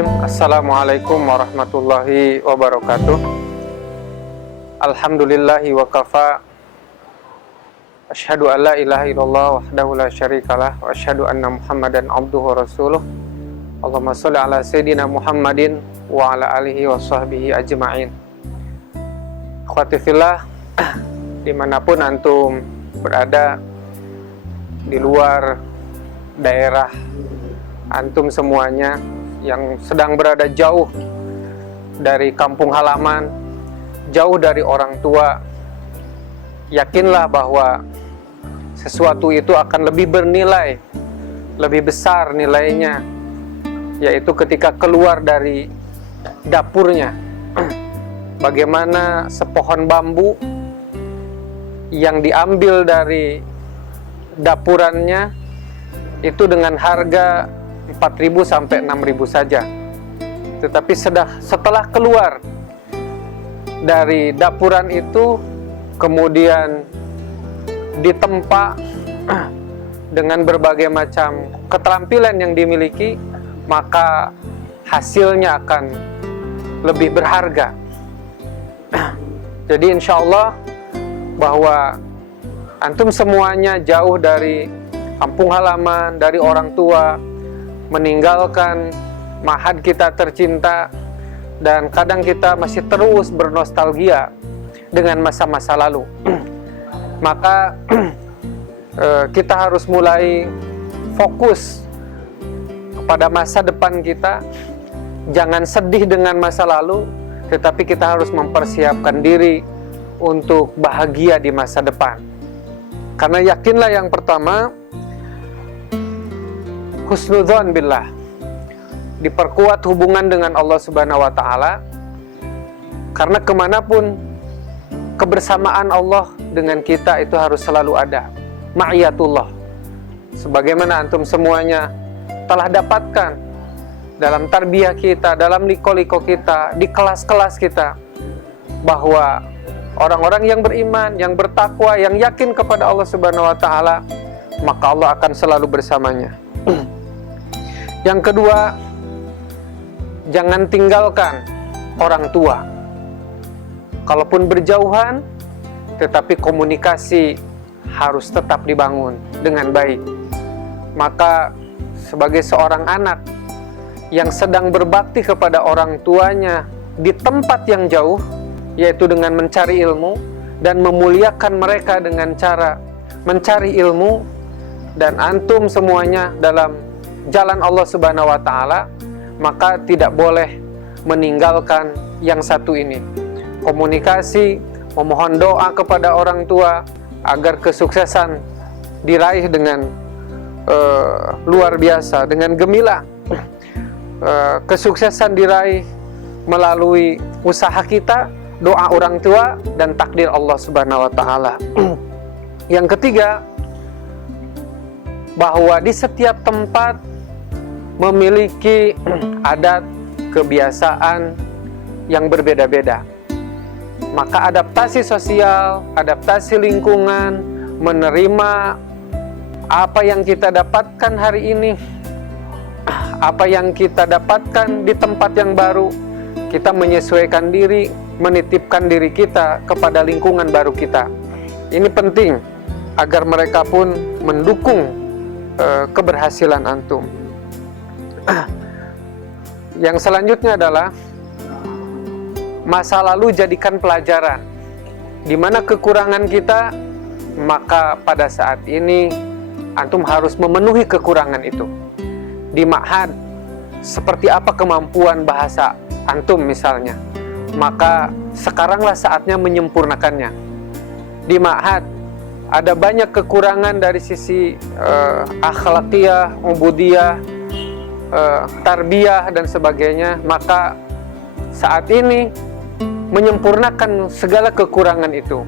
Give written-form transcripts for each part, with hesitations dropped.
Bismillahirrahmanirrahim. Assalamualaikum warahmatullahi wabarakatuh. Alhamdulillahi wa kafa. Asyhadu an la ilaha illallah wahdahu la syarikalah wa asyhadu anna Muhammadan abduhu wa rasuluh. Allahumma sholli ala sayyidina Muhammadin wa ala alihi wa sahbihi ajma'in. Akhwati fillah, dimanapun antum berada, di luar daerah antum semuanya yang sedang berada jauh dari kampung halaman, jauh dari orang tua, yakinlah bahwa sesuatu itu akan lebih bernilai, lebih besar nilainya, yaitu ketika keluar dari dapurnya. Bagaimana sepohon bambu yang diambil dari dapurannya itu dengan harga 4.000 sampai 6.000 saja. Tetapi setelah keluar dari dapuran itu, kemudian ditempa dengan berbagai macam keterampilan yang dimiliki, maka hasilnya akan lebih berharga. Jadi insya Allah bahwa antum semuanya jauh dari kampung halaman, dari orang tua, meninggalkan mahad kita tercinta, dan kadang kita masih terus bernostalgia dengan masa-masa lalu. Maka kita harus mulai fokus kepada masa depan kita. Jangan sedih dengan masa lalu, tetapi kita harus mempersiapkan diri untuk bahagia di masa depan. Karena yakinlah yang pertama, husnudzon billah, diperkuat hubungan dengan Allah Subhanahu wa Ta'ala, karena kemanapun kebersamaan Allah dengan kita itu harus selalu ada, ma'iyatullah. Sebagaimana antum semuanya telah dapatkan dalam tarbiyah kita, dalam liko-liko kita, di kelas-kelas kita, bahwa orang-orang yang beriman, yang bertakwa, yang yakin kepada Allah Subhanahu wa Ta'ala, maka Allah akan selalu bersamanya. Yang kedua, jangan tinggalkan orang tua. Kalaupun berjauhan, tetapi komunikasi harus tetap dibangun dengan baik. Maka sebagai seorang anak yang sedang berbakti kepada orang tuanya di tempat yang jauh, yaitu dengan mencari ilmu dan memuliakan mereka dengan cara mencari ilmu, dan antum semuanya dalam jalan Allah Subhanahu wa Ta'ala, maka tidak boleh meninggalkan yang satu ini. Komunikasi, memohon doa kepada orang tua agar kesuksesan diraih dengan luar biasa, dengan gemilang. Kesuksesan diraih melalui usaha kita, doa orang tua, dan takdir Allah Subhanahu wa Ta'ala. Yang ketiga, bahwa di setiap tempat memiliki adat, kebiasaan yang berbeda-beda. Maka adaptasi sosial, adaptasi lingkungan, menerima apa yang kita dapatkan hari ini, apa yang kita dapatkan di tempat yang baru, kita menyesuaikan diri, menitipkan diri kita kepada lingkungan baru kita. Ini penting agar mereka pun mendukung keberhasilan antum. Yang selanjutnya adalah masa lalu jadikan pelajaran. Di mana kekurangan kita, maka pada saat ini antum harus memenuhi kekurangan itu. Di ma'had, seperti apa kemampuan bahasa antum misalnya, maka sekaranglah saatnya menyempurnakannya. Di ma'had ada banyak kekurangan dari sisi akhlakiyah, ubudiyah, tarbiyah dan sebagainya, maka saat ini menyempurnakan segala kekurangan itu.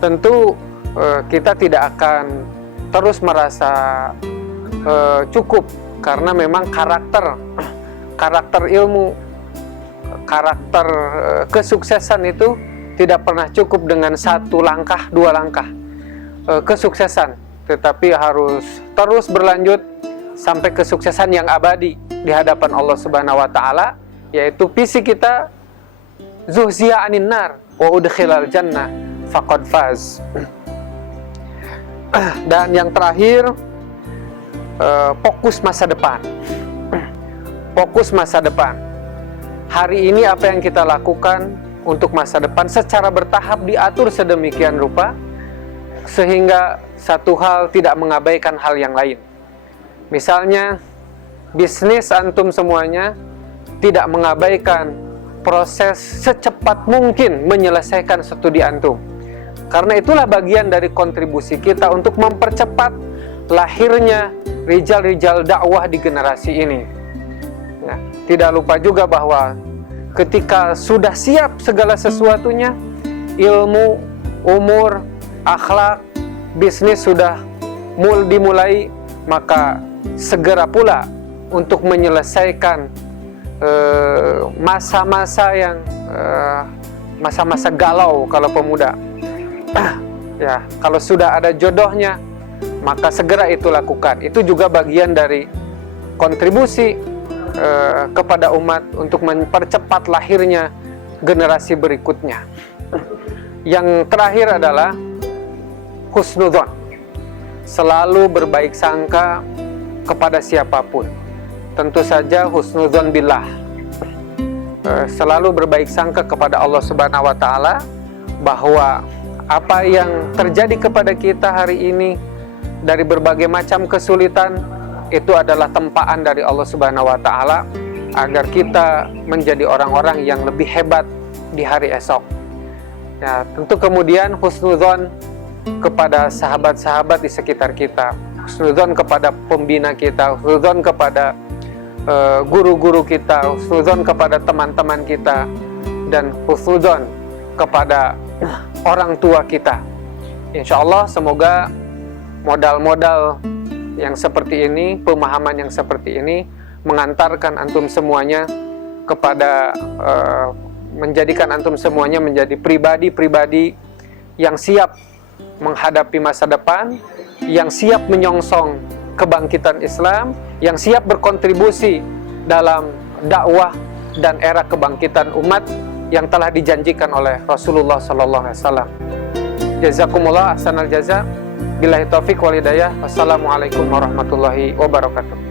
Tentu kita tidak akan terus merasa cukup, karena memang karakter ilmu, karakter kesuksesan itu tidak pernah cukup dengan satu langkah, dua langkah kesuksesan, tetapi harus terus berlanjut sampai kesuksesan yang abadi di hadapan Allah Subhanahu wa taala, yaitu fisik kita zuhziya 'anin nar wa udkhilal jannah faqad faz. Dan yang terakhir, fokus masa depan. Fokus masa depan. Hari ini apa yang kita lakukan untuk masa depan secara bertahap diatur sedemikian rupa sehingga satu hal tidak mengabaikan hal yang lain. Misalnya bisnis antum semuanya tidak mengabaikan proses secepat mungkin menyelesaikan studi antum. Karena itulah bagian dari kontribusi kita untuk mempercepat lahirnya rijal-rijal dakwah di generasi ini. Nah, tidak lupa juga bahwa ketika sudah siap segala sesuatunya, ilmu, umur, akhlak, bisnis sudah dimulai, maka segera pula untuk menyelesaikan masa-masa yang masa-masa galau kalau pemuda. Ya, kalau sudah ada jodohnya, maka segera itu lakukan. Itu juga bagian dari kontribusi kepada umat untuk mempercepat lahirnya generasi berikutnya. Yang terakhir adalah husnudzon. Selalu berbaik sangka kepada siapapun. Tentu saja husnudzon billah. Selalu berbaik sangka kepada Allah Subhanahu wa taala bahwa apa yang terjadi kepada kita hari ini dari berbagai macam kesulitan itu adalah tempaan dari Allah Subhanahu wa taala agar kita menjadi orang-orang yang lebih hebat di hari esok. Ya, tentu kemudian husnudzon kepada sahabat-sahabat di sekitar kita, husnudzon kepada pembina kita, husnudzon kepada guru-guru kita, husnudzon kepada teman-teman kita, dan husnudzon kepada orang tua kita. Insya Allah semoga modal-modal yang seperti ini, pemahaman yang seperti ini mengantarkan antum semuanya kepada menjadikan antum semuanya menjadi pribadi-pribadi yang siap menghadapi masa depan, yang siap menyongsong kebangkitan Islam, yang siap berkontribusi dalam dakwah dan era kebangkitan umat yang telah dijanjikan oleh Rasulullah sallallahu alaihi wasallam. Jazakumullah ahsanal jaza. Billahi taufik wal hidayah. Wassalamualaikum warahmatullahi wabarakatuh.